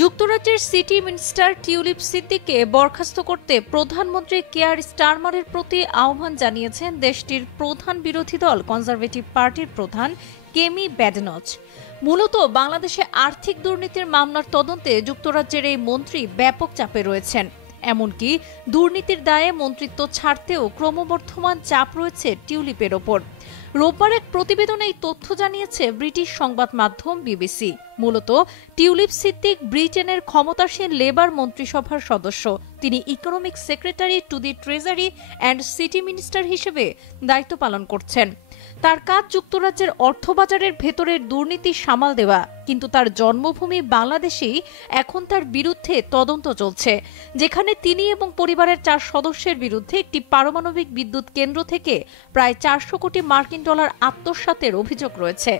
যুক্তরাজ্যের city minister tulip সিদ্দিককে বরখাস্ত করতে প্রধানমন্ত্রী কেয়ার স্টারমারের প্রতি আহ্বান জানিয়েছেন দেশটির প্রধান বিরোধী দল কনজারভেটিভ পার্টির প্রধান কেমি ব্যাডেনচ। মূলত বাংলাদেশে আর্থিক দুর্নীতির মামলার তদন্তে যুক্তরাজ্যের এই মন্ত্রী ব্যাপক চাপে রয়েছেন। এমনকি দুর্নীতির দায়ে মন্ত্রিত্ব ছাড়তেও ক্রমবর্ধমান চাপ রয়েছে টিউলিপের ওপর। রোববার এক প্রতিবেদনে এই তথ্য জানিয়েছে ব্রিটিশ সংবাদ মাধ্যম বিবিসি। মূলত টিউলিপ সিদ্দিক ব্রিটেনের ক্ষমতাসীন লেবার মন্ত্রিসভার সদস্য। তিনি economic secretary to the treasury and city minister হিসেবে দায়িত্ব পালন করছেন। তার কাজ যুক্তরাজ্যের অর্থবাজারের ভেতরের দুর্নীতি সামাল দেওয়া, কিন্তু তার জন্মভূমি বাংলাদেশেই এখন তার বিরুদ্ধে তদন্ত চলছে, যেখানে তিনি এবং পরিবারের 4 সদস্যের বিরুদ্ধে একটি পারমাণবিক বিদ্যুৎ কেন্দ্র থেকে প্রায় 400 কোটি মার্কিন ডলার আত্মসাতের অভিযোগ রয়েছে।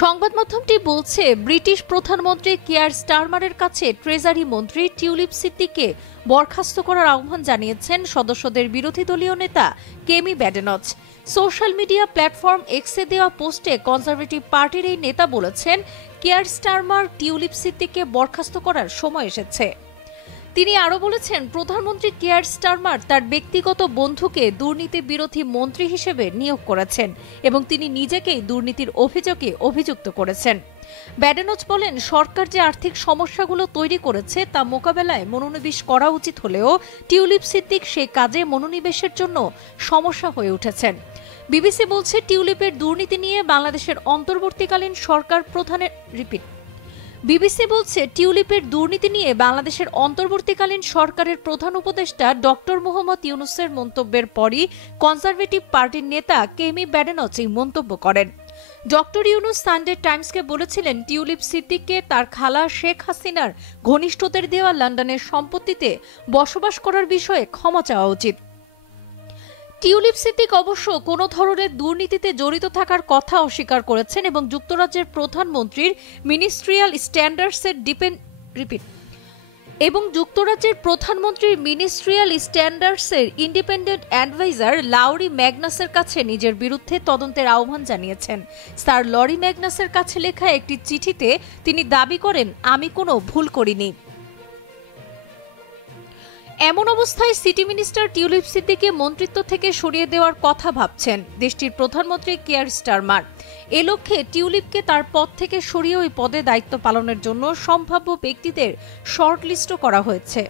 সংবাদ মাধ্যমটি বলছে, ব্রিটিশ প্রধানমন্ত্রী কেয়ার স্টারমারের কাছে ট্রেজারি মন্ত্রী টিউলিপ সিদ্দিককে বরখাস্ত করার আহ্বান জানিয়েছেন সদস্যদের বিরোধী দলীয় নেতা কেমি ব্যাডেনচ। সোশ্যাল মিডিয়া প্ল্যাটফর্ম এক্সে দেওয়া পোস্টে কনজারভেটিভ পার্টির এই নেতা বলেছেন, কেয়ার স্টারমার টিউলিপ সিদ্দিককে বরখাস্ত করার সময় এসেছে। তিনি আরও বলেছেন, প্রধানমন্ত্রী কেয়ার স্টারমার তার ব্যক্তিগত বন্ধুকে দুর্নীতি বিরোধী মন্ত্রী হিসেবে নিয়োগ করেছেন এবং তিনি নিজেকেই দুর্নীতির অভিযোগে অভিযুক্ত করেছেন। ব্যাডেনচ বলেন, সরকার যে আর্থিক সমস্যাগুলো তৈরি করেছে তা মোকাবেলায় মনোনিবেশ করা উচিত হলেও টিউলিপ সিদ্দিক সেই কাজে মনোনিবেশের জন্য সমস্যা হয়ে উঠেছেন। বিবিসি বলছে, টিউলিপের দুর্নীতি নিয়ে বাংলাদেশের অন্তর্বর্তীকালীন সরকার প্রধানের বিবিসি বলছে, টিউলিপের দুর্নীতি নিয়ে বাংলাদেশের অন্তর্বর্তীকালীন সরকারের প্রধান উপদেষ্টা ডক্টর মোহাম্মদ ইউনূসের মন্তব্যের পরই কনজারভেটিভ পার্টির নেতা কেমি ব্যাডেনচ এই মন্তব্য করেন। ডক্টর ইউনূস সানডে টাইমসকে বলেছিলেন, টিউলিপ সিদ্দিককে তার খালা শেখ হাসিনার ঘনিষ্ঠদের দেওয়া লন্ডনের সম্পত্তিতে বসবাস করার বিষয়ে ক্ষমা চাওয়া উচিত। টিউলিপ সিদ্দিক অবশ্য কোনো ধরনের দুর্নীতিতে জড়িত থাকার কথা অস্বীকার করেছেন এবং যুক্তরাজ্যের প্রধানমন্ত্রীর মিনিস্ট্রিয়াল স্ট্যান্ডার্ডসের ইন্ডিপেন্ডেন্ট অ্যাডভাইজার লাউরি ম্যাগনাসের কাছে নিজের বিরুদ্ধে তদন্তের আহ্বান জানিয়েছেন। স্যার লরি ম্যাগনাসের কাছে লেখা একটি চিঠিতে তিনি দাবি করেন, আমি কোনো ভুল করিনি। এমন অবস্থায় সিটি মিনিস্টার টিউলিপ সিদ্দিককে মন্ত্রিত্ব থেকে সরিয়ে দেওয়ার কথা ভাবছেন দেশটির প্রধানমন্ত্রী কেয়ার স্টারমার। এ লক্ষ্যে টিউলিপকে তার পদ থেকে সরিয়ে ওই পদে দায়িত্ব পালনের জন্য সম্ভাব্য ব্যক্তিদের শর্টলিস্টও করা হয়েছে।